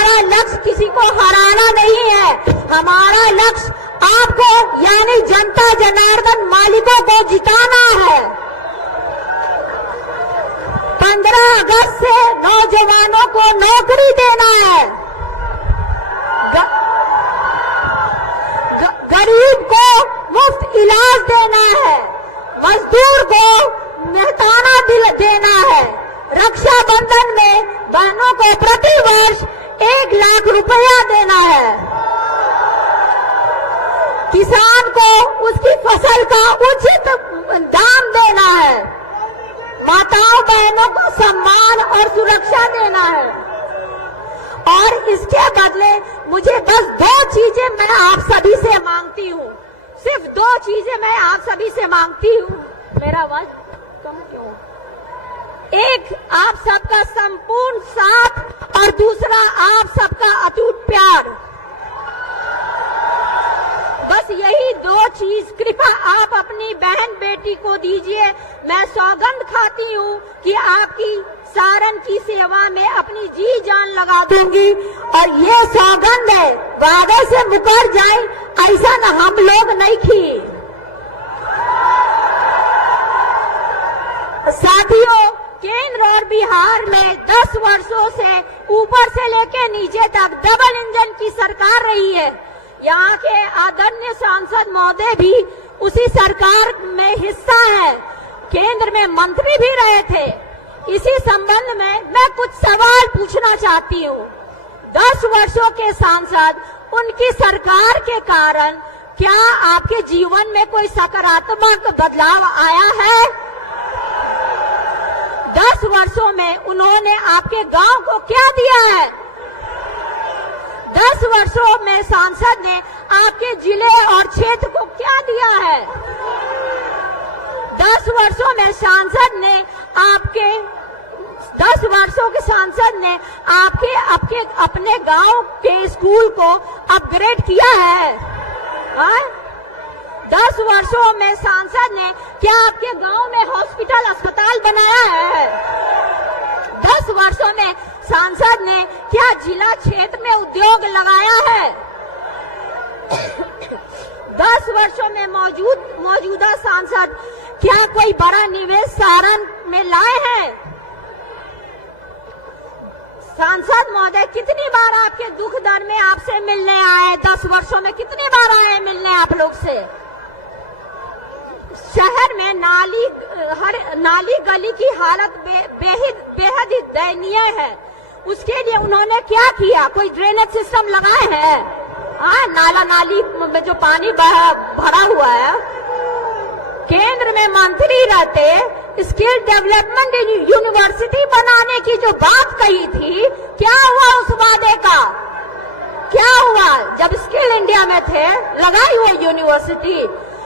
हमारा लक्ष्य किसी को हराना नहीं है, हमारा लक्ष्य आपको यानी जनता जनार्दन मालिकों को जिताना है। 15 अगस्त से नौजवानों को नौकरी देना है, गरीब को मुफ्त इलाज देना है, मजदूर को मेहताना देना है, रक्षाबंधन में बहनों को प्रति वर्ष 1 लाख रुपया देना है, किसान को उसकी फसल का उचित दाम देना है, माताओं बहनों को सम्मान और सुरक्षा देना है। और इसके बदले मुझे बस 2 चीजें मैं आप सभी से मांगती हूँ, सिर्फ 2 चीजें मैं आप सभी से मांगती हूँ। मेरा आवाज कम क्यों? एक, आप सबका संपूर्ण साथ और दूसरा आप सबका अटूट प्यार। बस यही 2 चीज कृपया आप अपनी बहन बेटी को दीजिए। मैं सौगंध खाती हूँ कि आपकी सारण की सेवा में अपनी जी जान लगा दूंगी और ये सौगंध है, वादे से मुकर जाए ऐसा न हम लोग नहीं किए। साथियों, केंद्र और बिहार में 10 वर्षों से ऊपर से लेकर नीचे तक डबल इंजन की सरकार रही है। यहाँ के आदरणीय सांसद महोदय भी उसी सरकार में हिस्सा है, केंद्र में मंत्री भी रहे थे। इसी संबंध में मैं कुछ सवाल पूछना चाहती हूँ। 10 वर्षों के सांसद, उनकी सरकार के कारण क्या आपके जीवन में कोई सकारात्मक बदलाव आया है? 10 वर्षों में उन्होंने आपके गांव को क्या दिया है? 10 वर्षों में सांसद ने आपके जिले और क्षेत्र को क्या दिया है? 10 वर्षों में सांसद ने आपके 10 वर्षों के सांसद ने आपके अपने गांव के स्कूल को अपग्रेड किया है? 10 वर्षों में सांसद ने क्या आपके गांव में हॉस्पिटल अस्पताल बनाया है? 10 वर्षों में सांसद ने क्या जिला क्षेत्र में उद्योग लगाया है? 10 वर्षों में मौजूदा सांसद क्या कोई बड़ा निवेश सारण में लाए हैं? सांसद महोदय कितनी बार आपके दुख दर्द में आपसे मिलने आए? 10 वर्षों में कितनी बार आए मिलने आप लोग से? शहर में नाली गली की हालत बेहद ही दयनीय है। उसके लिए उन्होंने क्या किया? कोई ड्रेनेज सिस्टम लगाए हैं? नाला नाली में जो पानी भरा हुआ है। केंद्र में मंत्री रहते स्किल डेवलपमेंट यूनिवर्सिटी बनाने की जो बात कही थी, क्या हुआ उस वादे का? क्या हुआ? जब स्किल इंडिया में थे लगाई हुई यूनिवर्सिटी।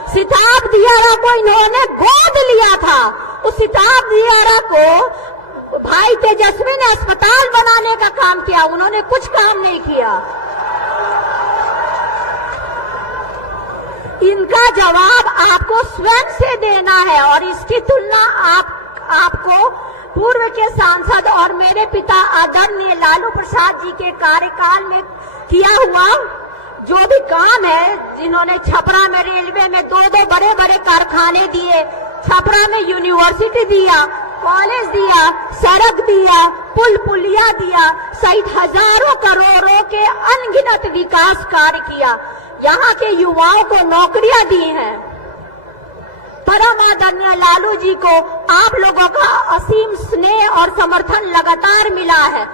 सिताब दियारा को इन्होंने गोद लिया था। उस सिताब दियारा को भाई तेजस्वी ने अस्पताल बनाने का काम किया, उन्होंने कुछ काम नहीं किया। इनका जवाब आपको स्वयं से देना है और इसकी तुलना आपको पूर्व के सांसद और मेरे पिता आदरणीय लालू प्रसाद जी के कार्यकाल में किया हुआ जो भी काम है, जिन्होंने छपरा में रेलवे में 2 बड़े बड़े कारखाने दिए, छपरा में यूनिवर्सिटी दिया, कॉलेज दिया, सड़क दिया, पुल पुलिया दिया, सहित हजारों करोड़ों के अनगिनत विकास कार्य किया, यहाँ के युवाओं को नौकरियां दी हैं। परम आदरणीय लालू जी को आप लोगों का असीम स्नेह और समर्थन लगातार मिला है।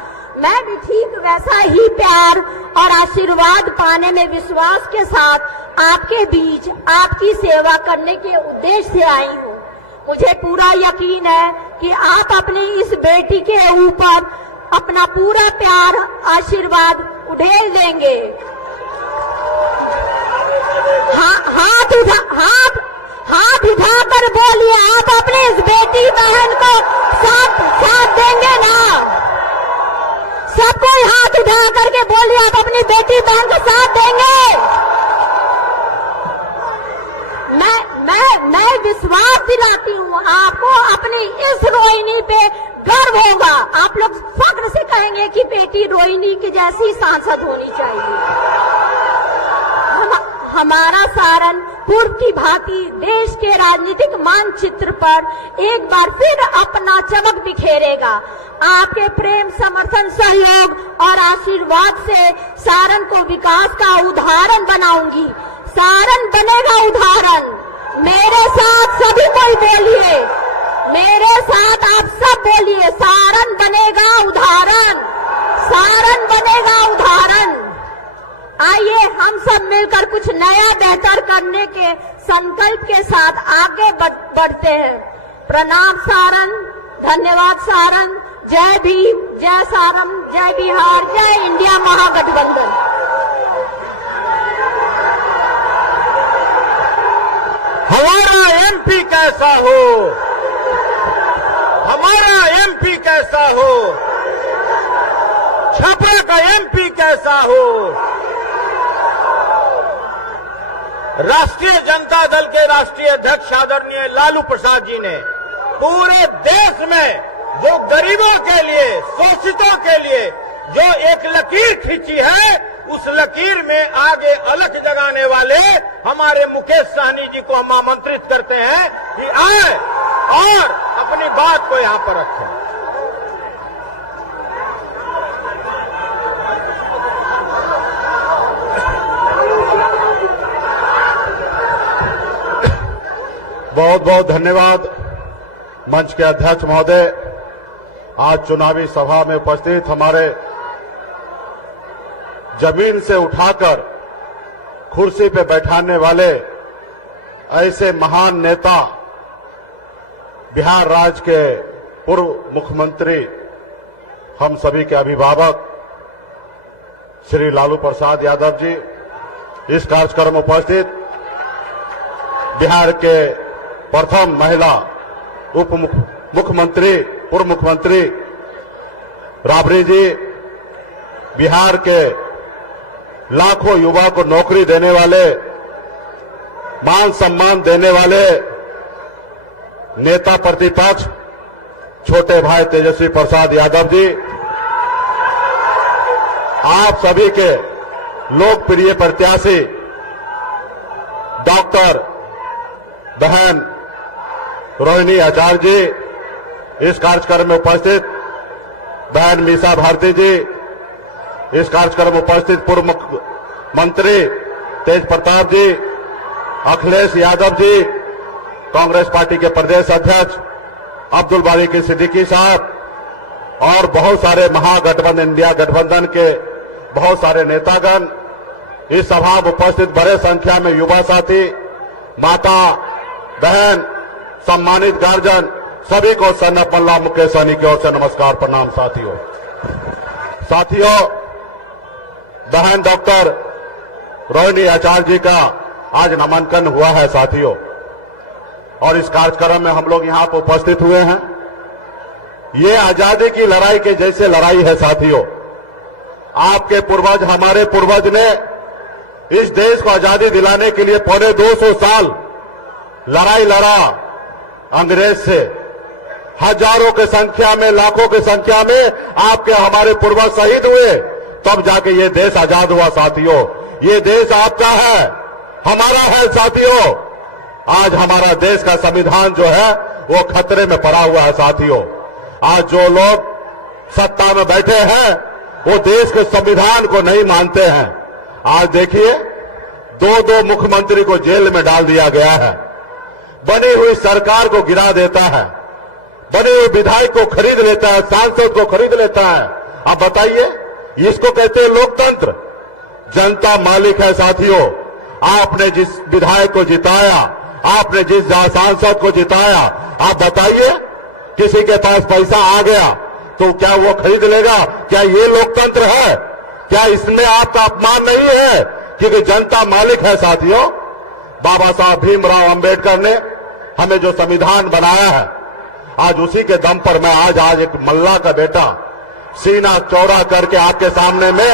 मैं भी ठीक वैसा ही प्यार और आशीर्वाद पाने में विश्वास के साथ आपके बीच आपकी सेवा करने के उद्देश्य से आई हूँ। मुझे पूरा यकीन है कि आप अपनी इस बेटी के ऊपर अपना पूरा प्यार आशीर्वाद उड़ेल देंगे। हाथ उठाकर बोलिए, आप अपने इस बेटी बहन को साथ देंगे ना? सबको हाथ उठा करके बोलिए, आप अपनी बेटी बहन को साथ देंगे? मैं विश्वास दिलाती हूँ आपको, अपनी इस रोहिणी पे गर्व होगा। आप लोग फक्र से कहेंगे कि बेटी रोहिणी की जैसी सांसद होनी चाहिए। हमारा सारण पूर्व की भांति देश के राजनीतिक मानचित्र पर एक बार फिर अपना चमक बिखेरेगा। आपके प्रेम, समर्थन, सहयोग और आशीर्वाद से सारण को विकास का उदाहरण बनाऊंगी। सारण बनेगा उदाहरण। मेरे साथ सभी कोई बोलिए, मेरे साथ आप सब बोलिए, सारण बनेगा उदाहरण, सारण बनेगा उदाहरण। आइए हम सब मिलकर कुछ नया बेहतर करने के संकल्प के साथ आगे बढ़ते हैं। प्रणाम सारण, धन्यवाद सारण, जय भीम, जय सारण, जय बिहार, जय इंडिया महागठबंधन। हमारा एमपी कैसा हो, हमारा एमपी कैसा हो, छपरा का एमपी कैसा हो। राष्ट्रीय जनता दल के राष्ट्रीय अध्यक्ष आदरणीय लालू प्रसाद जी ने पूरे देश में जो गरीबों के लिए, शोषितों के लिए जो एक लकीर खींची है, उस लकीर में आगे अलख जगाने वाले हमारे मुकेश सहनी जी को हम आमंत्रित करते हैं कि आए और अपनी बात को यहां पर रखें। बहुत बहुत धन्यवाद मंच के अध्यक्ष महोदय। आज चुनावी सभा में उपस्थित हमारे जमीन से उठाकर कुर्सी पे बैठाने वाले ऐसे महान नेता, बिहार राज्य के पूर्व मुख्यमंत्री, हम सभी के अभिभावक श्री लालू प्रसाद यादव जी, इस कार्यक्रम में उपस्थित बिहार के प्रथम महिला उप मुख्यमंत्री, पूर्व मुख्यमंत्री राबड़ी जी, बिहार के लाखों युवा को नौकरी देने वाले, मान सम्मान देने वाले नेता प्रतिपक्ष छोटे भाई तेजस्वी प्रसाद यादव जी, आप सभी के लोकप्रिय प्रत्याशी डॉक्टर बहन रोहिणी आचार्य जी, इस कार्यक्रम में उपस्थित बहन मीसा भारती जी, इस कार्यक्रम में उपस्थित पूर्व मुख्यमंत्री तेज प्रताप जी, अखिलेश यादव जी, कांग्रेस पार्टी के प्रदेश अध्यक्ष अब्दुल बारी सिद्दीकी साहब और बहुत सारे महागठबंधन, इंडिया गठबंधन के बहुत सारे नेतागण, इस सभा में उपस्थित बड़े संख्या में युवा साथी, माता बहन, सम्मानित गार्जियन, सभी को सन पल्ला मुकेश सहनी की ओर से नमस्कार, प्रणाम। साथियों, बहन डॉक्टर रोहिणी आचार्य जी का आज नामांकन हुआ है साथियों, और इस कार्यक्रम में हम लोग यहां पर उपस्थित हुए हैं। ये आजादी की लड़ाई के जैसे लड़ाई है साथियों। आपके पूर्वज, हमारे पूर्वज ने इस देश को आजादी दिलाने के लिए पौने 200 साल लड़ाई लड़ा अंग्रेज से। हजारों की संख्या में, लाखों की संख्या में आपके हमारे पूर्वज शहीद हुए, तब जाके ये देश आजाद हुआ साथियों। ये देश आपका है, हमारा है साथियों। आज हमारा देश का संविधान जो है वो खतरे में पड़ा हुआ है साथियों। आज जो लोग सत्ता में बैठे हैं वो देश के संविधान को नहीं मानते हैं। आज देखिए, दो मुख्यमंत्री को जेल में डाल दिया गया है, बनी हुई सरकार को गिरा देता है, बने हुए विधायक को खरीद लेता है, सांसद को खरीद लेता है। अब बताइए, इसको कहते हैं लोकतंत्र? जनता मालिक है साथियों। आपने जिस विधायक को जिताया, आपने जिस सांसद को जिताया, आप बताइए, किसी के पास पैसा आ गया तो क्या वो खरीद लेगा? क्या ये लोकतंत्र है? क्या इसमें आपका अपमान नहीं है? क्योंकि जनता मालिक है साथियों। बाबा साहब भीमराव अंबेडकर ने हमें जो संविधान बनाया है, आज उसी के दम पर मैं आज एक मल्ला का बेटा सीना चौड़ा करके आपके सामने में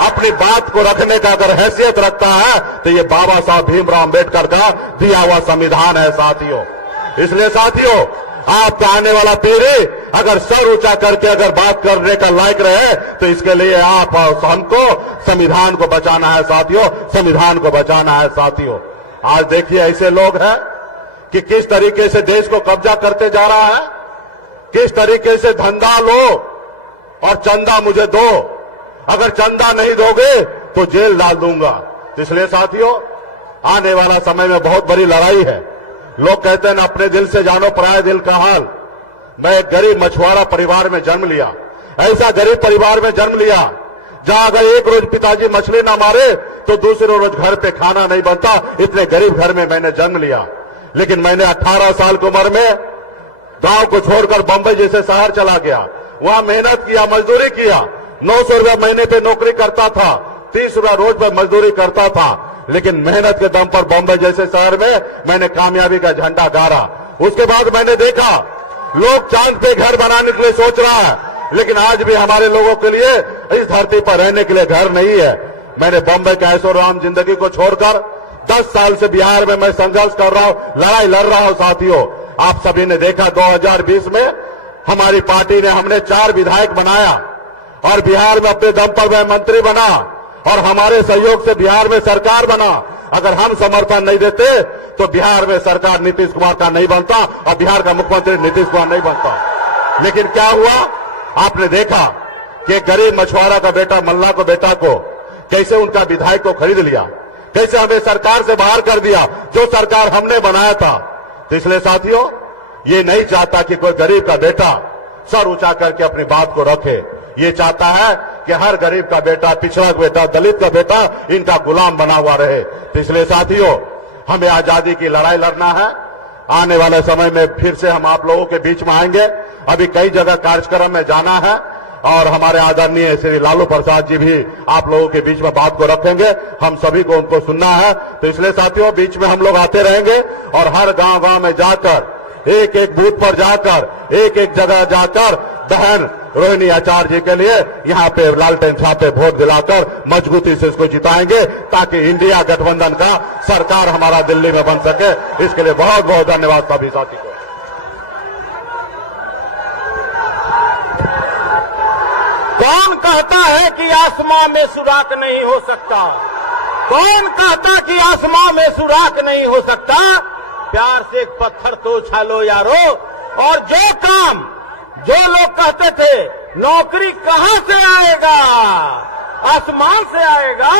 अपनी बात को रखने का अगर हैसियत रखता है तो ये बाबा साहब भीमराव अंबेडकर का दिया हुआ संविधान है साथियों। इसलिए साथियों, आपका आने वाला पीढ़ी अगर सर ऊंचा करके अगर बात करने का लायक रहे तो इसके लिए आप और हमको संविधान को बचाना है साथियों, संविधान को बचाना है साथियों। आज देखिए ऐसे लोग हैं कि किस तरीके से देश को कब्जा करते जा रहा है, किस तरीके से धंधा लो और चंदा मुझे दो, अगर चंदा नहीं दोगे तो जेल डाल दूंगा। इसलिए साथियों आने वाला समय में बहुत बड़ी लड़ाई है। लोग कहते हैं ना अपने दिल से जानो पराये दिल का हाल। मैं एक गरीब मछुआरा परिवार में जन्म लिया, ऐसा गरीब परिवार में जन्म लिया जहां अगर एक रोज पिताजी मछली ना मारे तो दूसरे रोज घर पे खाना नहीं बनता। इतने गरीब घर में मैंने जन्म लिया, लेकिन मैंने 18 साल की उम्र में गांव को छोड़कर बंबई जैसे शहर चला गया, वहां मेहनत किया, मजदूरी किया। 900 रुपया महीने पे नौकरी करता था, 30 रुपया रोज पर मजदूरी करता था, लेकिन मेहनत के दम पर बॉम्बे जैसे शहर में मैंने कामयाबी का झंडा गाड़ा। उसके बाद मैंने देखा लोग चांद पे घर बनाने के लिए सोच रहा है, लेकिन आज भी हमारे लोगों के लिए इस धरती पर रहने के लिए घर नहीं है। मैंने बॉम्बे के ऐशोआराम जिंदगी को छोड़कर 10 साल से बिहार में मैं संघर्ष कर रहा हूं, लड़ाई लड़ रहा हूं साथियों। आप सभी ने देखा 2020 में हमारी पार्टी ने हमने 4 विधायक बनाया और बिहार में अपने दम पर मैं मंत्री बना और हमारे सहयोग से बिहार में सरकार बना। अगर हम समर्थन नहीं देते तो बिहार में सरकार नीतीश कुमार का नहीं बनता और बिहार का मुख्यमंत्री नीतीश कुमार नहीं बनता। लेकिन क्या हुआ, आपने देखा कि गरीब मछुआरा का बेटा मल्ला को बेटा को कैसे उनका विधायक को खरीद लिया, कैसे हमें सरकार से बाहर कर दिया जो सरकार हमने बनाया था। तो इसलिए साथियों ये नहीं चाहता कि कोई गरीब का बेटा सर ऊंचा करके अपनी बात को रखे। ये चाहता है कि हर गरीब का बेटा, पिछड़ा का बेटा, दलित का बेटा इनका गुलाम बना हुआ रहे। तो इसलिए साथियों हमें आजादी की लड़ाई लड़ना है। आने वाले समय में फिर से हम आप लोगों के बीच में आएंगे। अभी कई जगह कार्यक्रम में जाना है और हमारे आदरणीय श्री लालू प्रसाद जी भी आप लोगों के बीच में बात को रखेंगे। हम सभी को उनको सुनना है। तो इसलिए साथियों बीच में हम लोग आते रहेंगे और हर गांव-गांव में जाकर, एक एक बूथ पर जाकर, एक एक जगह जाकर बहन रोहिणी आचार्य जी के लिए यहाँ पे लालटेन छापे वोट दिलाकर मजबूती से इसको जिताएंगे ताकि इंडिया गठबंधन का सरकार हमारा दिल्ली में बन सके। इसके लिए बहुत बहुत धन्यवाद सभी साथी को। कौन कहता है कि आसमां में सुराख नहीं हो सकता? कौन कहता कि आसमां में सुराख नहीं हो सकता? प्यार से एक पत्थर तो उछालो यारो। और जो काम जो लोग कहते थे नौकरी कहां से आएगा, आसमान से आएगा,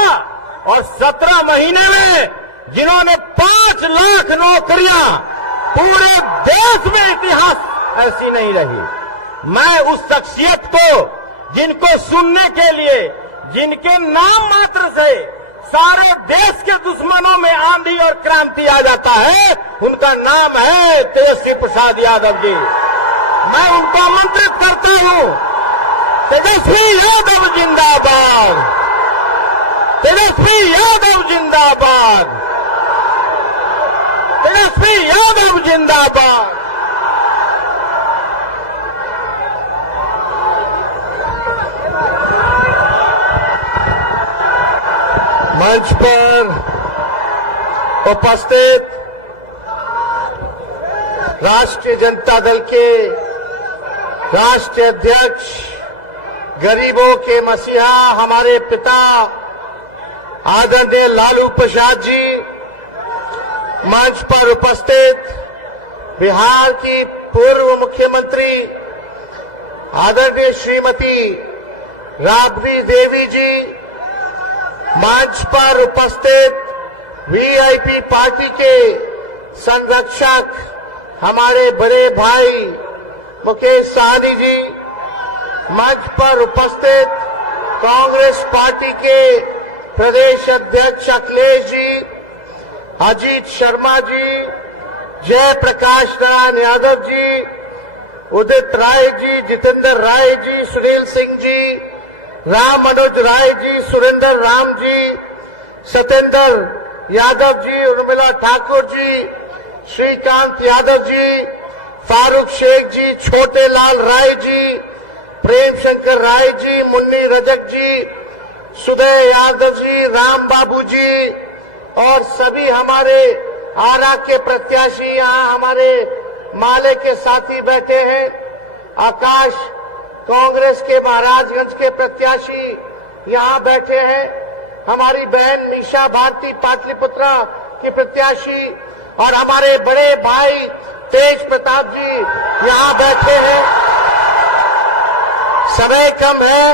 और 17 महीने में जिन्होंने 5 लाख नौकरियां, पूरे देश में इतिहास ऐसी नहीं रही। मैं उस शख्सियत को जिनको सुनने के लिए, जिनके नाम मात्र से सारे देश के दुश्मनों में आंधी और क्रांति आ जाता है, उनका नाम है तेजस्वी प्रसाद यादव जी। मैं उनको आमंत्रित करता हूं, तेजस्वी यादव जिंदाबाद, तेजस्वी यादव जिंदाबाद, तेजस्वी यादव जिंदाबाद। मंच पर उपस्थित राष्ट्रीय जनता दल के राष्ट्रीय अध्यक्ष, गरीबों के मसीहा हमारे पिता आदरणीय लालू प्रसाद जी, मंच पर उपस्थित बिहार की पूर्व मुख्यमंत्री आदरणीय श्रीमती राबड़ी देवी जी, मंच पर उपस्थित वीआईपी पार्टी के संरक्षक हमारे बड़े भाई मुकेश सहनी जी, मंच पर उपस्थित कांग्रेस पार्टी के प्रदेश अध्यक्ष अखिलेश जी, अजीत शर्मा जी, जयप्रकाश नारायण यादव जी, उदित राय जी, जितेंद्र राय जी, सुनील सिंह जी, राम मनोज राय जी, सुरेंद्र राम जी, सत्येंद्र यादव जी, उर्मिला ठाकुर जी, श्रीकांत यादव जी, फारूक शेख जी, छोटे लाल राय जी, प्रेम शंकर राय जी, मुन्नी रजक जी, सुदय यादव जी, राम बाबू जी और सभी हमारे आरा के प्रत्याशी यहाँ हमारे माले के साथी बैठे हैं। आकाश कांग्रेस के महाराजगंज के प्रत्याशी यहां बैठे हैं। हमारी बहन मीशा भारती पाटलिपुत्रा की प्रत्याशी और हमारे बड़े भाई तेज प्रताप जी यहां बैठे हैं। समय कम है,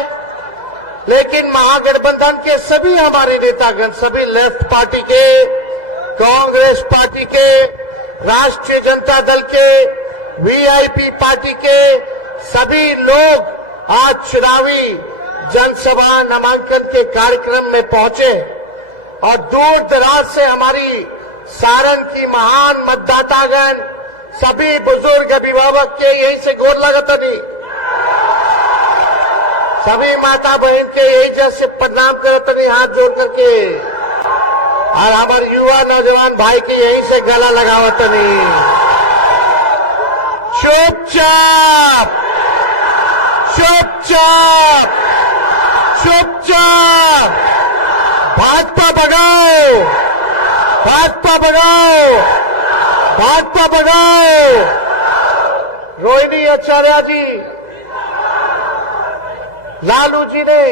लेकिन महागठबंधन के सभी हमारे नेतागण, सभी लेफ्ट पार्टी के, कांग्रेस पार्टी के, राष्ट्रीय जनता दल के, वीआईपी पार्टी के सभी लोग आज चुनावी जनसभा नामांकन के कार्यक्रम में पहुंचे और दूर दराज से हमारी सारण की महान मतदातागण, सभी बुजुर्ग अभिभावक के यहीं से गोर लगता नहीं, सभी माता बहन के यही जैसे प्रणाम करते नहीं हाथ जोड़ करके, और हमारे युवा नौजवान भाई के यहीं से गला लगावत नहीं। चुपचाप चुपचाप चुपचाप भाजपा भगाओ, भाजपा भगाओ, भाजपा भगाओ। रोहिणी आचार्य जी, लालू जी ने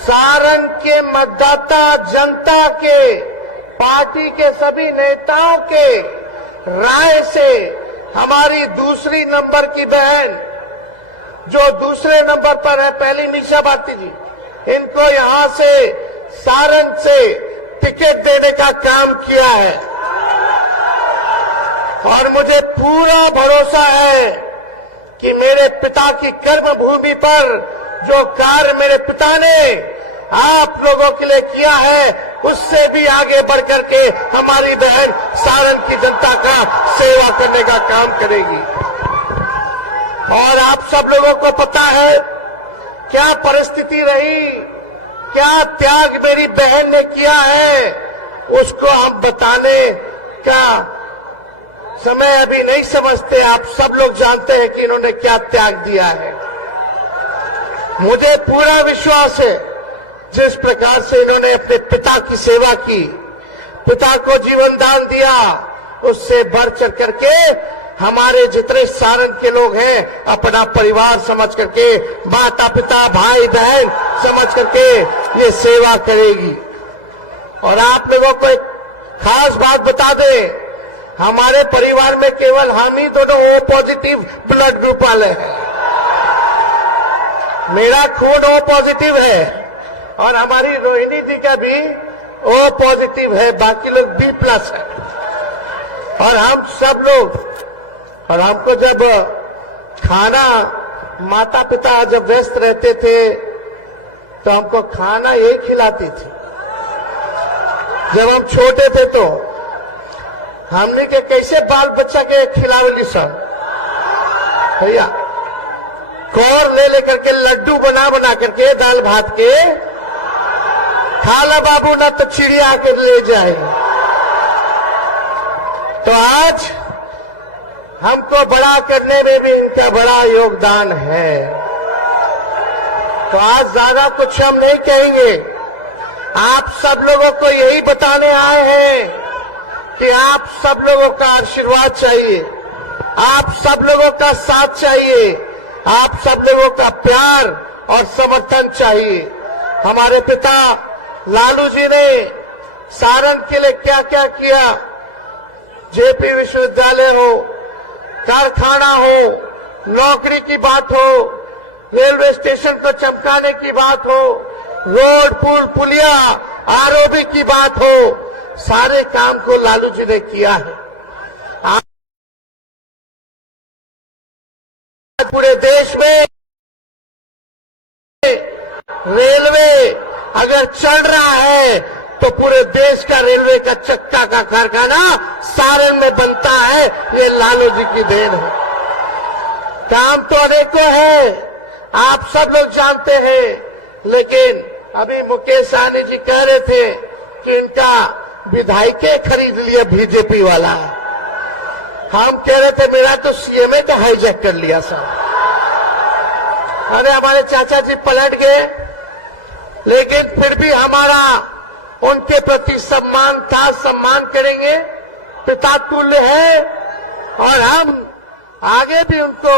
सारण के मतदाता जनता के, पार्टी के सभी नेताओं के राय से हमारी दूसरी नंबर की बहन, जो दूसरे नंबर पर है, पहली मीशा भारती जी, इनको यहां से सारण से टिकट देने का काम किया है। और मुझे पूरा भरोसा है कि मेरे पिता की कर्म भूमि पर जो कार्य मेरे पिता ने आप लोगों के लिए किया है, उससे भी आगे बढ़ करके हमारी बहन सारण की जनता का सेवा करने का काम करेगी। और आप सब लोगों को पता है क्या परिस्थिति रही, क्या त्याग मेरी बहन ने किया है, उसको हम बताने का समय अभी नहीं समझते। आप सब लोग जानते हैं कि इन्होंने क्या त्याग दिया है। मुझे पूरा विश्वास है जिस प्रकार से इन्होंने अपने पिता की सेवा की, पिता को जीवन दान दिया, उससे बढ़ चढ़ करके हमारे जितने सारण के लोग हैं अपना परिवार समझ करके, माता पिता भाई बहन समझ करके ये सेवा करेगी। और आप लोगों को एक खास बात बता दें, हमारे परिवार में केवल हम ही दोनों ओ पॉजिटिव ब्लड ग्रुप वाले हैं। मेरा खून ओ पॉजिटिव है और हमारी रोहिणी जी का भी ओ पॉजिटिव है, बाकी लोग बी प्लस है। और हम सब लोग, और हमको जब खाना, माता पिता जब व्यस्त रहते थे तो हमको खाना यही खिलाती थी। जब हम छोटे थे तो हमने के कैसे बाल बच्चा के खिलावली सब भैया, कौर ले लेकर के लड्डू बना बना करके दाल भात के, खाला बाबू ना तो चिड़िया आकर ले जाए। तो आज हमको बड़ा करने में भी इनका बड़ा योगदान है। तो आज ज्यादा कुछ हम नहीं कहेंगे, आप सब लोगों को यही बताने आए हैं कि आप सब लोगों का आशीर्वाद चाहिए, आप सब लोगों का साथ चाहिए, आप सब लोगों का प्यार और समर्थन चाहिए। हमारे पिता लालू जी ने सारण के लिए क्या क्या किया, जेपी विश्वविद्यालय हो, कारखाना हो, नौकरी की बात हो, रेलवे स्टेशन को चमकाने की बात हो, रोड पुल पुलिया आरओबी की बात हो, सारे काम को लालू जी ने किया है। आज पूरे देश में रेलवे अगर चल रहा है तो पूरे देश का रेलवे का चक्का का कारखाना सारण में बनता है, ये लालू जी की देन है। काम तो अनेकों है, आप सब लोग जानते हैं, लेकिन अभी मुकेश सहनी जी कह रहे थे कि इनका विधायके खरीद लिया बीजेपी वाला। हम कह रहे थे मेरा तो सीएमए का हाईजैक कर लिया सर। अरे हमारे चाचा जी पलट गए, लेकिन फिर भी हमारा उनके प्रति सम्मान था, सम्मान करेंगे। पिता तुल्य है और हम आगे भी उनको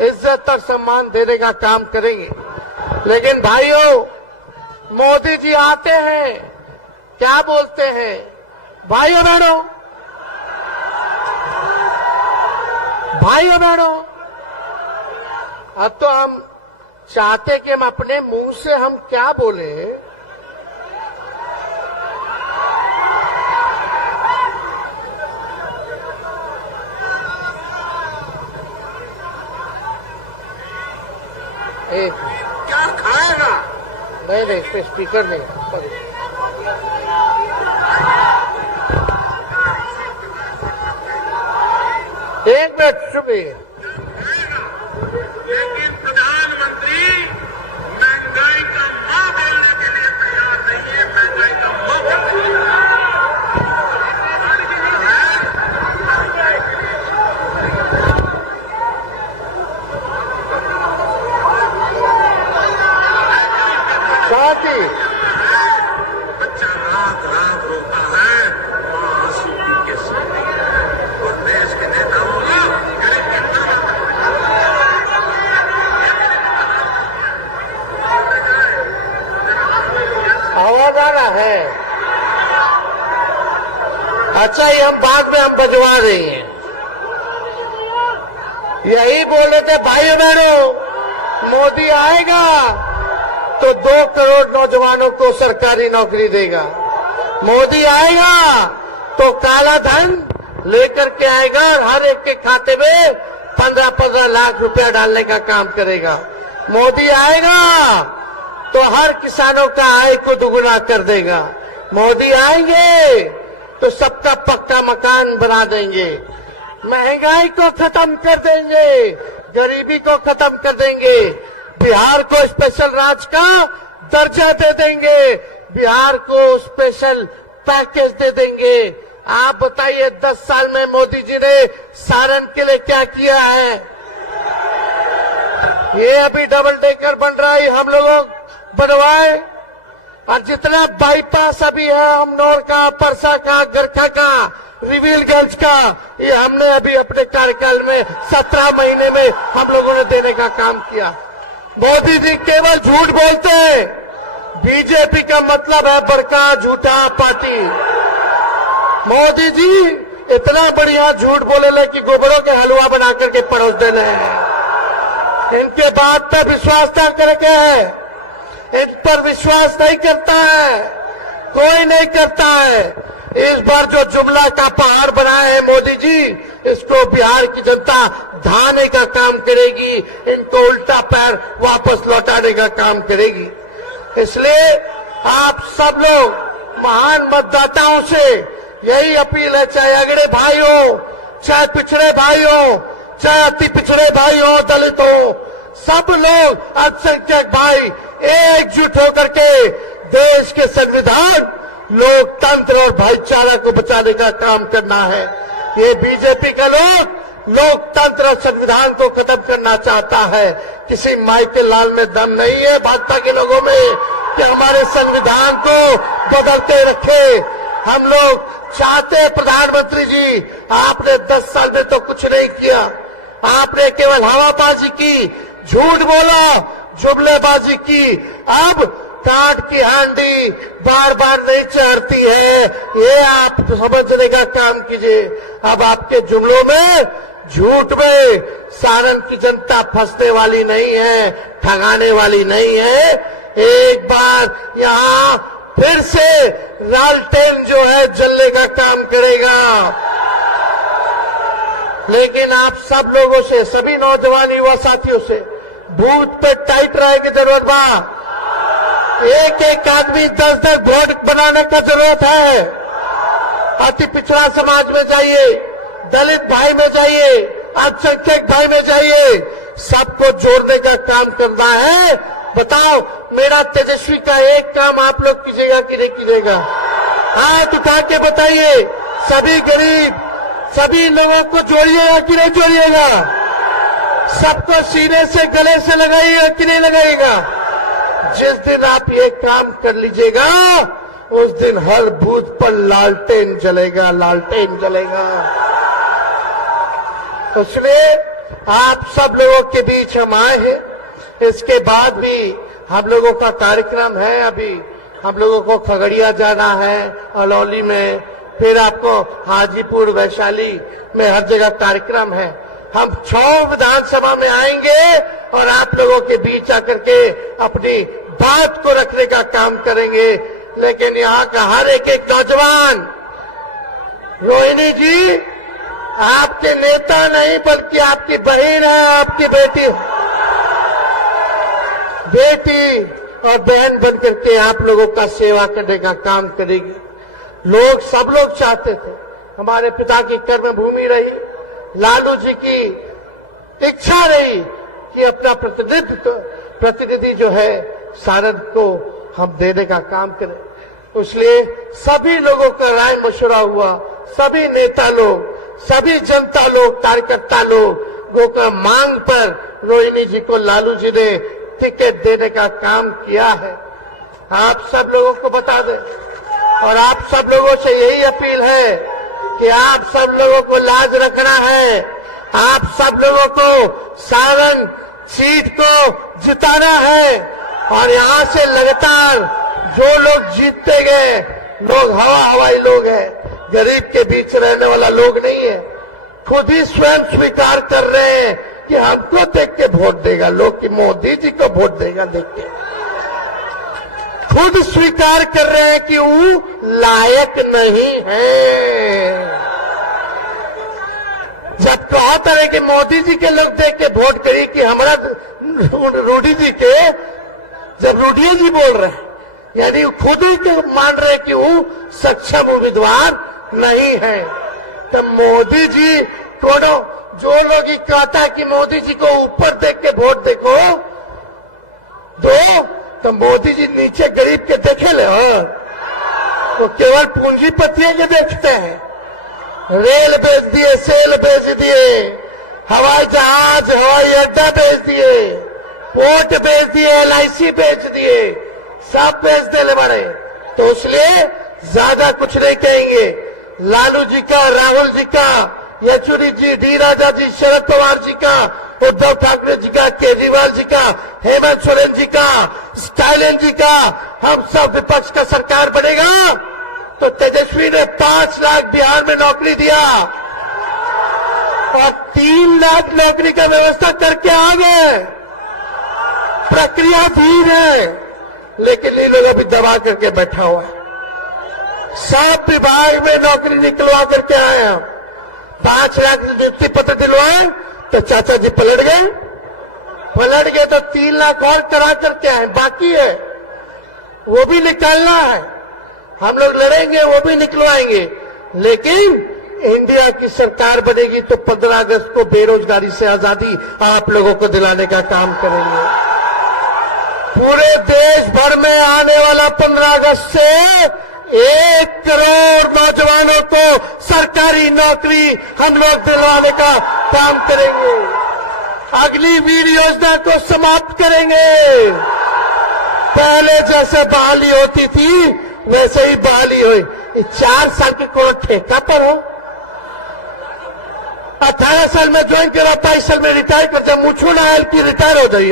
इज्जत और सम्मान देने का काम करेंगे। लेकिन भाइयों, मोदी जी आते हैं, क्या बोलते हैं? भाइयों बहनों, अब तो हम चाहते कि हम अपने मुंह से हम क्या बोले। क्या खाएगा? नहीं, इस पे स्पीकर नहीं। एक मिनट चुपिए। लेकिन प्रधानमंत्री महंगाई का मां बोलने के लिए तैयार नहीं है। महंगाई का मां बोलने के लिए शांति। बच्चा रात रात रोता है, मां आंसू पी के सोती है। और देश के नेताओं का गरीब के आवाज आ रहा है? अच्छा, ये हम बाद में हम बजवा रहे हैं। यही बोले थे भाइयों बहनों, मोदी आएगा तो 2 करोड़ नौजवानों को सरकारी नौकरी देगा। मोदी आएगा तो काला धन लेकर के आएगा और हर एक के खाते में 15-15 लाख रुपया डालने का काम करेगा। मोदी आएगा तो हर किसानों का आय को दुगुना कर देगा। मोदी आएंगे तो सबका पक्का मकान बना देंगे, महंगाई को खत्म कर देंगे, गरीबी को खत्म कर देंगे, बिहार को स्पेशल राज्य का दर्जा दे देंगे, बिहार को स्पेशल पैकेज दे देंगे। आप बताइए 10 साल में मोदी जी ने सारण के लिए क्या किया है? ये अभी डबल डेकर बन रहा है, हम लोगों बनवाए। और जितना बाईपास अभी है अमनौर का, परसा का, गरखा का, रिवीलगंज का, ये हमने अभी अपने कार्यकाल में 17 महीने में हम लोगों ने देने का काम किया। मोदी जी केवल झूठ बोलते हैं। बीजेपी का मतलब है बड़का झूठा पार्टी। मोदी जी इतना बढ़िया झूठ बोले कि गोबरों के हलवा बना करके परोस देने हैं। इनके बात पर विश्वास न करके है, इन पर विश्वास नहीं करता है, कोई नहीं करता है। इस बार जो जुमला का पहाड़ बनाए हैं मोदी जी, इसको बिहार की जनता ढाने का काम करेगी, इनको उल्टा पैर वापस लौटाने का काम करेगी। इसलिए आप सब लोग महान मतदाताओं से यही अपील है, चाहे अगड़े भाई हो, चाहे पिछड़े भाई हो, चाहे अति पिछड़े भाई हो, दलित हो, सब लोग अल्पसंख्यक भाई एकजुट होकर के देश के संविधान, लोकतंत्र और भाईचारा को बचाने का काम करना है। ये बीजेपी का लोकतंत्र और संविधान को खत्म करना चाहता है। किसी माइकल लाल में दम नहीं है भाजपा के लोगों में कि हमारे संविधान को बदलते रखे। हम लोग चाहते हैं प्रधानमंत्री जी, आपने 10 साल में तो कुछ नहीं किया, आपने केवल हवाबाजी की, झूठ बोला, जुमलेबाजी की। अब काट की हांडी बार बार नहीं चढ़ती है, ये आप समझने का काम कीजिए। अब आपके जुमलों में, झूठ में सारण की जनता फंसने वाली नहीं है, ठगाने वाली नहीं है। एक बार यहाँ फिर से लालटेन जो है जलने का काम करेगा। लेकिन आप सब लोगों से, सभी नौजवान युवा साथियों से बूथ पे टाइट रहने की जरूरत बा। एक एक आदमी 10-10 वोट बनाने का जरूरत है। अति पिछड़ा समाज में जाइए, दलित भाई में जाइए, अल्पसंख्यक भाई में जाइए, सबको जोड़ने का काम करना है। बताओ, मेरा तेजस्वी का एक काम आप लोग कीजिएगा कि नहीं कीजिएगा? हाथ उठा के बताइए। सभी गरीब, सभी लोगों को जोड़िएगा कि नहीं जोड़िएगा? सबको सीने से, गले से लगाइएगा कि नहीं लगाइएगा? जिस दिन आप ये काम कर लीजिएगा, उस दिन हर बूथ पर लालटेन जलेगा, लालटेन जलेगा। उसमें आप सब लोगों के बीच हम आए हैं। इसके बाद भी हम लोगों का कार्यक्रम है। अभी हम लोगों को खगड़िया जाना है, अलौली में, फिर आपको हाजीपुर, वैशाली में हर जगह कार्यक्रम है। हम 6 विधानसभा में आएंगे और आप लोगों के बीच आकर के अपनी बात को रखने का काम करेंगे। लेकिन यहाँ का हर एक नौजवान, रोहिणी जी आपके नेता नहीं बल्कि आपकी बहन है, आपकी बेटी और बहन बन करके आप लोगों का सेवा करने का काम करेगी। सब लोग चाहते थे, हमारे पिता की कर्मभूमि रही, लालू जी की इच्छा रही कि अपना प्रतिनिधि जो है सारण को हम देने का काम करें। इसलिए सभी लोगों का राय मशवरा हुआ, सभी नेता लोग, सभी जनता लोग, कार्यकर्ता लोगों का मांग पर रोहिणी जी को लालू जी ने टिकट देने का काम किया है। आप सब लोगों को बता दें और आप सब लोगों से यही अपील है कि आप सब लोगों को लाज रखना है। आप सब लोगों को सारण सीट को जिताना है और यहां से लगातार जो लोग जीतते गए लोग हवाई लोग हैं, गरीब के बीच रहने वाला लोग नहीं है। खुद ही स्वयं स्वीकार कर रहे हैं कि हमको देख के वोट देगा लोग, कि मोदी जी को वोट देगा देख के। खुद स्वीकार कर रहे हैं कि वो लायक नहीं है। जब कहते रहे कि मोदी जी के लोग देख के वोट करिए कि हमारा रूडी जी के, जब रूडी जी बोल रहे हैं यानी खुद ही के मान रहे कि वो सक्षम उम्मीदवार नहीं है। तो मोदी जी को जो लोग कहता है कि मोदी जी को ऊपर देख के वोट देखो दो, तो मोदी जी नीचे गरीब के देखे ले, वो केवल पूंजीपतियों के देखते हैं। रेल बेच दिए, सेल बेच दिए, हवाई जहाज, हवाई अड्डा बेच दिए, पोर्ट बेच दिए, LIC बेच दिए, सब बेच देने बड़े। तो इसलिए ज्यादा कुछ नहीं कहेंगे। लालू जी का, राहुल जी का, येचुरी जी, डी राजा जी, शरद पवार जी का, उद्धव ठाकरे जी का, केजरीवाल जी का, हेमंत सोरेन जी का, स्टालिन जी का, हम सब विपक्ष का सरकार बनेगा तो तेजस्वी ने 5 लाख बिहार में नौकरी दिया और 3 लाख नौकरी का व्यवस्था करके आ गए। प्रक्रिया धीर है लेकिन ये लोग अभी दबा करके बैठा हुआ है। सब विभाग में नौकरी निकलवा करके आए हम। 5 लाख नियुक्ति पत्र दिलवाए तो चाचा जी पलट गए तो 3 लाख और करा करके आए, बाकी है वो भी निकालना है। हम लोग लड़ेंगे, वो भी निकलवाएंगे। लेकिन इंडिया की सरकार बनेगी तो 15 अगस्त को बेरोजगारी से आजादी आप लोगों को दिलाने का काम करेंगे। पूरे देश भर में आने वाला 15 अगस्त से 1 करोड़ नौजवानों को सरकारी नौकरी हम लोग दिलवाने का काम करेंगे। अगली वीर योजना को समाप्त करेंगे। पहले जैसे बहाली होती थी वैसे ही बहाली हुई। 4 साल के कोई ठेका पर हो, 18 साल में ज्वाइन करा, 22 साल में रिटायर कर जाए, मुझो ना आयल की रिटायर हो जाइए।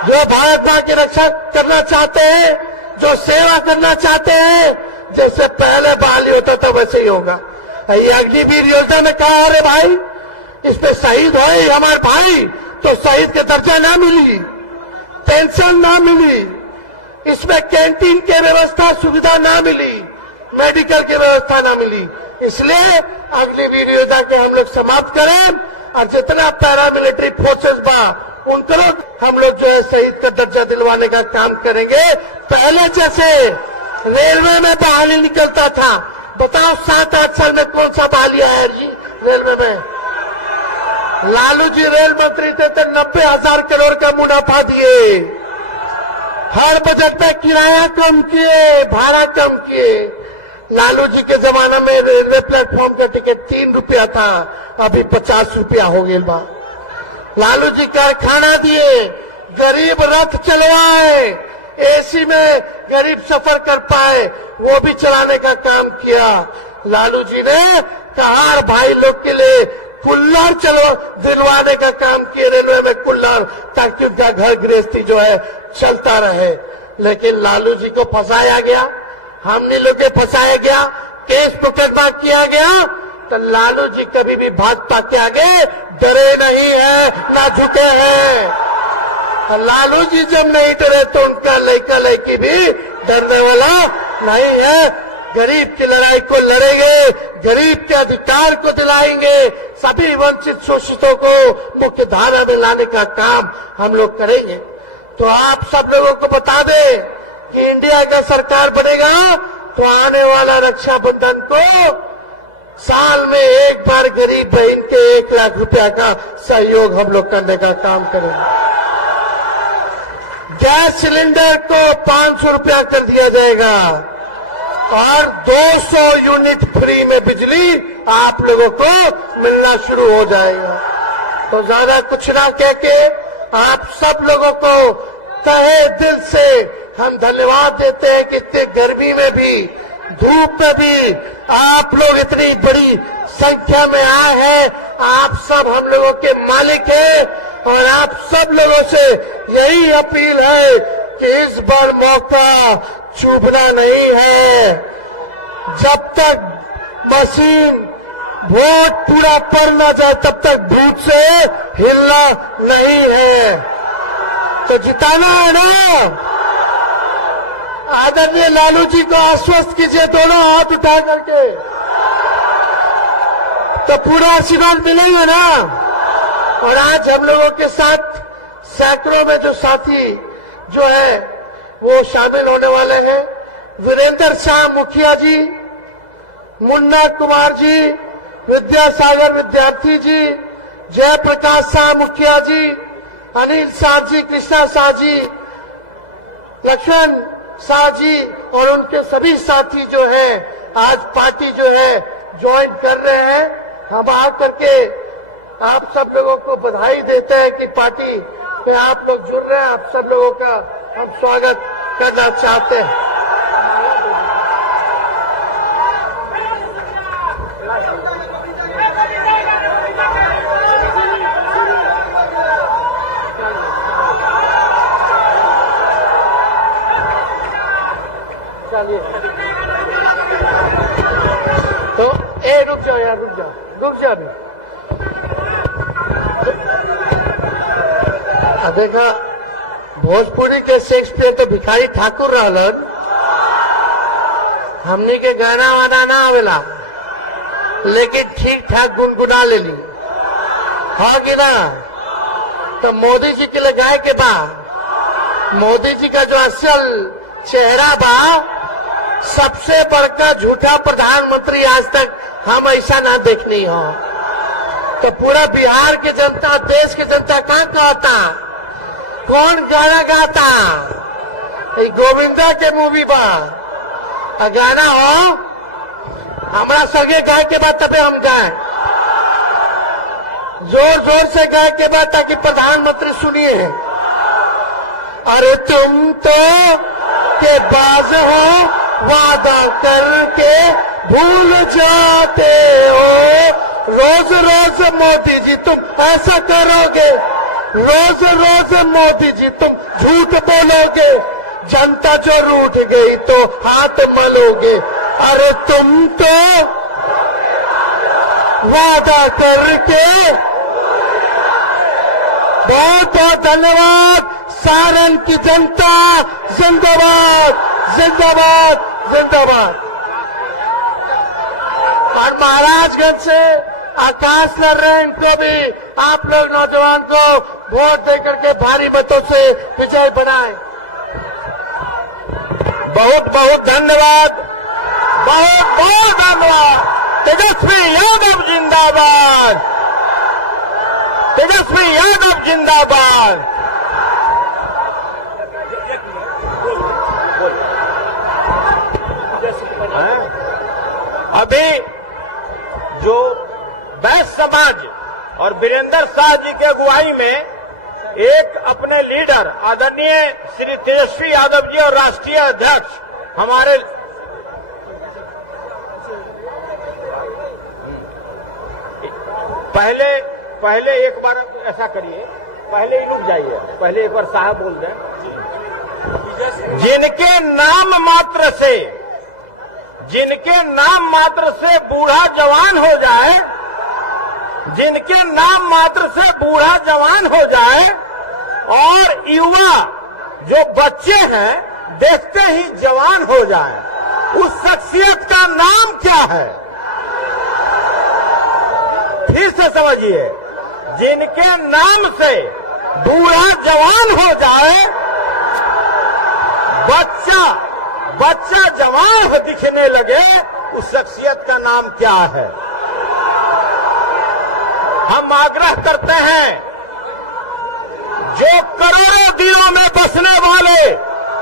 जो भारत मां की रक्षा करना चाहते हैं, जो सेवा करना चाहते हैं, जैसे पहले बहाली होता था वैसे ही होगा। ये अग्निवीर योजना में कहा, अरे भाई इसमें शहीद हो हमारे भाई तो शहीद के दर्जा ना मिली, पेंशन ना मिली, इसमें कैंटीन की व्यवस्था सुविधा ना मिली, मेडिकल की व्यवस्था ना मिली। इसलिए अग्निवीर योजना के हम लोग समाप्त करें और जितना पैरामिलिट्री फोर्सेस बा उनको हम लोग जो है शहीद का दर्जा दिलवाने का काम करेंगे। पहले जैसे रेलवे में बहाली निकलता था, बताओ 7-8 साल में कौन सा बहाली आया जी रेलवे में? लालू जी रेल मंत्री थे तो 90,000 करोड़ का मुनाफा दिए। हर बजट में किराया कम किए, भाड़ा कम किए। लालू जी के जमाना में रेलवे प्लेटफॉर्म का टिकट 3 रुपया था, अभी 50 रुपया हो गया बा। लालू जी कारखाना दिए, गरीब रथ चलवाए, एसी में गरीब सफर कर पाए, वो भी चलाने का काम किया। लालू जी ने कहार भाई लोग के लिए कुल्लर दिलवाने का काम किए, रेलवे में कुल्लर, ताकि उनका घर गृहस्थी जो है चलता रहे। लेकिन लालू जी को फंसाया गया, हमने लोग के फंसाया गया, केस मुकदमा किया गया। तो लालू जी कभी भी भाजपा के आगे डरे नहीं है, ना झुके हैं। लालू जी जब नहीं डरे तो उनका लड़का लड़की भी डरने वाला नहीं है। गरीब की लड़ाई को लड़ेंगे, गरीब के अधिकार को दिलाएंगे, सभी वंचित शोषितों को मुख्य धारा में लाने का काम हम लोग करेंगे। तो आप सब लोगों को बता दें कि इंडिया का सरकार बनेगा तो आने वाला रक्षाबंधन को साल में एक बार गरीब बहन के 1 लाख रुपया का सहयोग हम लोग करने का काम करेंगे। गैस सिलेंडर को 500 रुपया कर दिया जाएगा और 200 यूनिट फ्री में बिजली आप लोगों को मिलना शुरू हो जाएगा। तो ज्यादा कुछ ना कह के आप सब लोगों को तहे दिल से हम धन्यवाद देते हैं कि इतने गर्मी में भी, धूप में भी आप लोग इतनी बड़ी संख्या में आए हैं। आप सब हम लोगों के मालिक हैं और आप सब लोगों से यही अपील है कि इस बार मौका चूकना नहीं है। जब तक मशीन वोट पूरा पड़ ना जाए तब तक बूथ से हिलना नहीं है। तो जिताना है ना। आदरणीय लालू जी को आश्वस्त कीजिए दोनों हाथ उठा करके, तो पूरा आशीर्वाद मिलेगा ना। और आज हम लोगों के साथ सैकड़ों में जो साथी जो है वो शामिल होने वाले हैं। वीरेंद्र शाह मुखिया जी, मुन्ना कुमार जी, विद्यासागर विद्यार्थी जी, जयप्रकाश शाह मुखिया जी, अनिल शाह जी, कृष्णा शाह जी, लक्ष्मण शाह जी और उनके सभी साथी जो हैं आज पार्टी जो है ज्वाइन कर रहे हैं। हम आकर के आप सब लोगों को बधाई देते हैं कि पार्टी में आप लोग जुड़ रहे हैं। आप सब लोगों का हम स्वागत करना चाहते हैं। तो रुक जाओ यार, रुक जाओ अभी। देखा भोजपुरी के शेक्सपियर तो भिखारी ठाकुर रहलन, हमने के गाना वाना ना आवेला, लेकिन ठीक ठाक गुनगुना लेली, हाँ कि ना। तो मोदी जी के लिए गाय के बा, मोदी जी का जो असल चेहरा बा, सबसे बड़का झूठा प्रधानमंत्री आज तक हम ऐसा ना देखनी हो। तो पूरा बिहार की जनता, देश की जनता कहाँ कहता, कौन गाना गाता, गोविंदा के मूवी बा गाना हो, हमारा सगे गाय के बाद तबे हम गाए, जोर जोर से गाय के बाद ताकि प्रधानमंत्री सुनिए। अरे तुम तो के बाज हो, वादा करके भूल जाते हो, रोज रोज मोदी जी तुम ऐसा करोगे, रोज रोज मोदी जी तुम झूठ बोलोगे, जनता जो रूठ गई तो हाथ मलोगे। अरे तुम तो वादा करके। बहुत बहुत धन्यवाद। सारण की जनता जिंदाबाद, जिंदाबाद, जिंदाबाद। और महाराजगंज से आकाश लड़ रहे हैं, इनको भी आप लोग नौजवान को वोट देकर के भारी मतों से विजय बनाएं। बहुत बहुत धन्यवाद, बहुत बहुत धन्यवाद। तेजस्वी यादव जिंदाबाद, तेजस्वी यादव जिंदाबाद। अभी जो बैस समाज और वीरेंद्र शाह जी की अगुवाई में एक अपने लीडर आदरणीय श्री तेजस्वी यादव जी और राष्ट्रीय अध्यक्ष हमारे पहले एक बार ऐसा करिए, पहले ही रुक जाइए, पहले एक बार साहब बोल दें। जिनके नाम मात्र से बूढ़ा जवान हो जाए, जिनके नाम मात्र से बूढ़ा जवान हो जाए और युवा जो बच्चे हैं देखते ही जवान हो जाए, उस शख्सियत का नाम क्या है? फिर से समझिए, जिनके नाम से बूढ़ा जवान हो जाए, बच्चा जवान दिखने लगे, उस शख्सियत का नाम क्या है? हम आग्रह करते हैं, जो करोड़ों दिलों में बसने वाले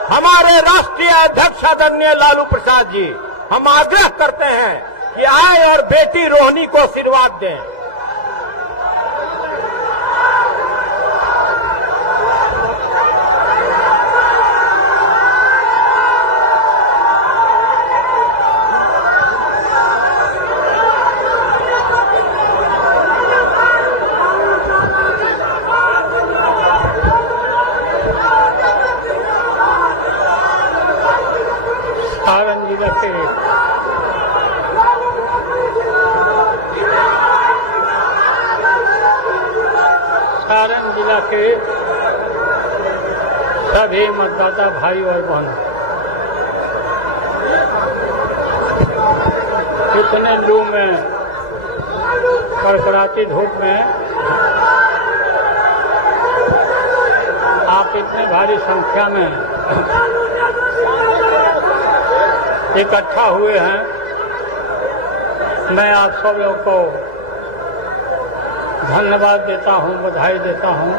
हमारे राष्ट्रीय अध्यक्ष आदरणीय लालू प्रसाद जी, हम आग्रह करते हैं कि आए और बेटी रोहिणी को आशीर्वाद दें। सारण जिला के सभी मतदाता भाई और बहनों, इतने लू में, कड़कड़ाती धूप में आप इतने भारी संख्या में इकट्ठा हुए हैं। मैं आप सब लोगों को धन्यवाद देता हूं, बधाई देता हूं,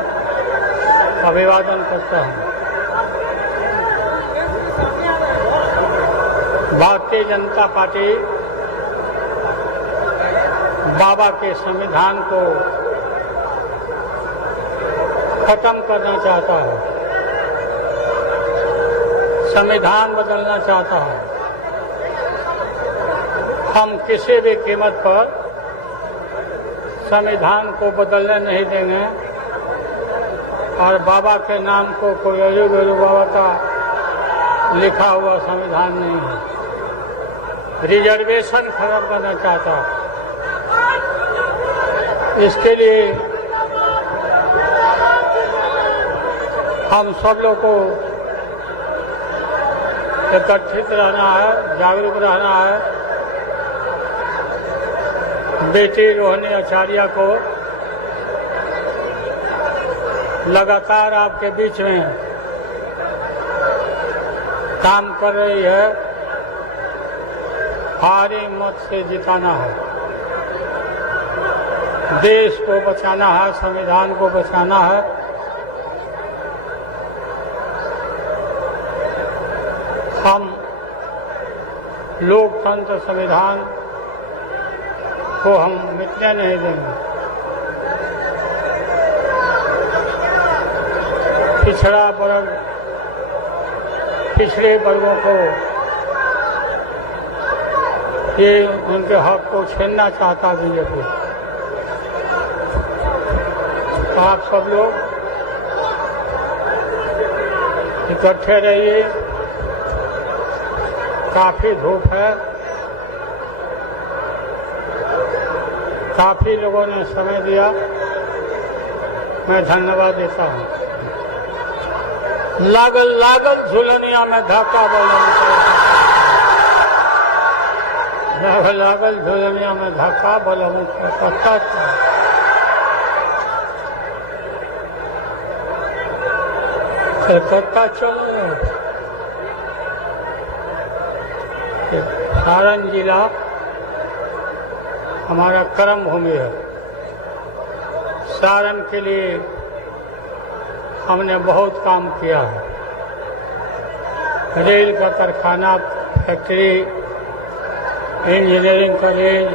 अभिवादन करता हूं। भारतीय जनता पार्टी बाबा के संविधान को खत्म करना चाहता है, संविधान बदलना चाहता है। हम किसी भी कीमत पर संविधान को बदलने नहीं देंगे और बाबा के नाम को कोई अजूबेरू बाबा का लिखा हुआ संविधान नहीं है। रिजर्वेशन खत्म करना चाहता है। इसके लिए हम सब लोग को एकत्रित रहना है, जागरूक रहना है। बेटी रोहिणी आचार्य को लगातार आपके बीच में काम कर रही है, भारी मत से जिताना है, देश को बचाना है, संविधान को बचाना है। हम लोकतंत्र संविधान को हम मिटने नहीं देंगे। पिछड़ा वर्ग, पिछड़े वर्गों को ये उनके हक को छीनना चाहता बीजेपी। आप सब लोग इकट्ठे रहिए। काफी धूप है, काफी लोगों ने समय दिया, मैं धन्यवाद देता हूँ। लागल लागल झुलनिया में धाका बोला, लागल लागल झुलनिया में धाका बोला, पता कलकत्ता चलो। सारण जिला हमारा कर्म भूमि है। सारण के लिए हमने बहुत काम किया है। रेल का कारखाना, फैक्ट्री, इंजीनियरिंग कॉलेज,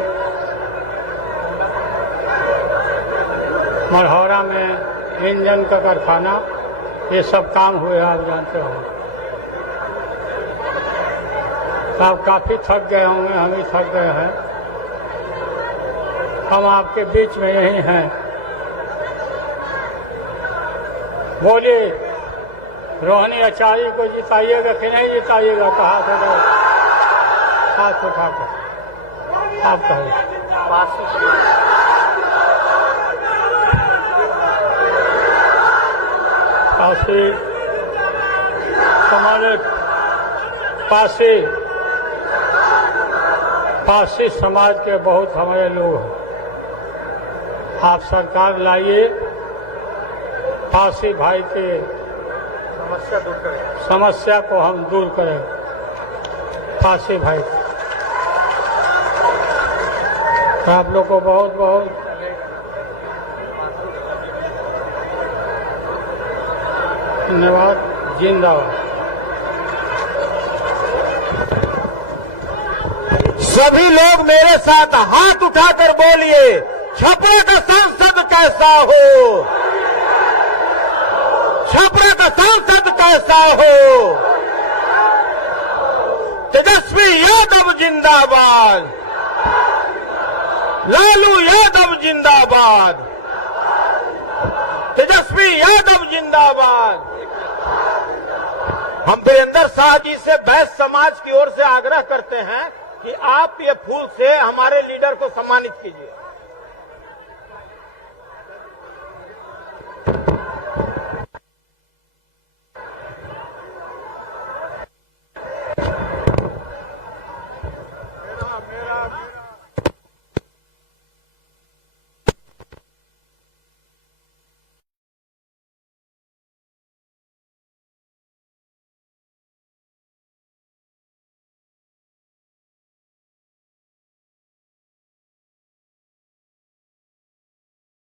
मढ़ौरा में इंजन का कारखाना, ये सब काम हुए, आप जानते हो। आप काफी थक गए होंगे, हम भी थक गए हैं। हम आपके बीच में यही हैं। बोलिए, रोहिणी आचार्य को जिताइएगा कि नहीं जिताइएगा? कहा था हाथ उठाकर आप कहिए। काफी हमारे पासी समाज के बहुत हमारे लोग हैं। आप सरकार लाइए, पासी भाई के समस्या को हम दूर करें। पासी भाई, आप लोग को बहुत बहुत धन्यवाद। जिंदाबाद। सभी लोग मेरे साथ हाथ उठाकर बोलिए, छपरा का सांसद कैसा हो, छपरा का सांसद कैसा हो। तेजस्वी यादव जिंदाबाद, लालू यादव जिंदाबाद, तेजस्वी यादव जिंदाबाद। हम वीरेंद्र शाह जी से बैस समाज की ओर से आग्रह करते हैं कि आप ये फूल से हमारे लीडर को सम्मानित कीजिए।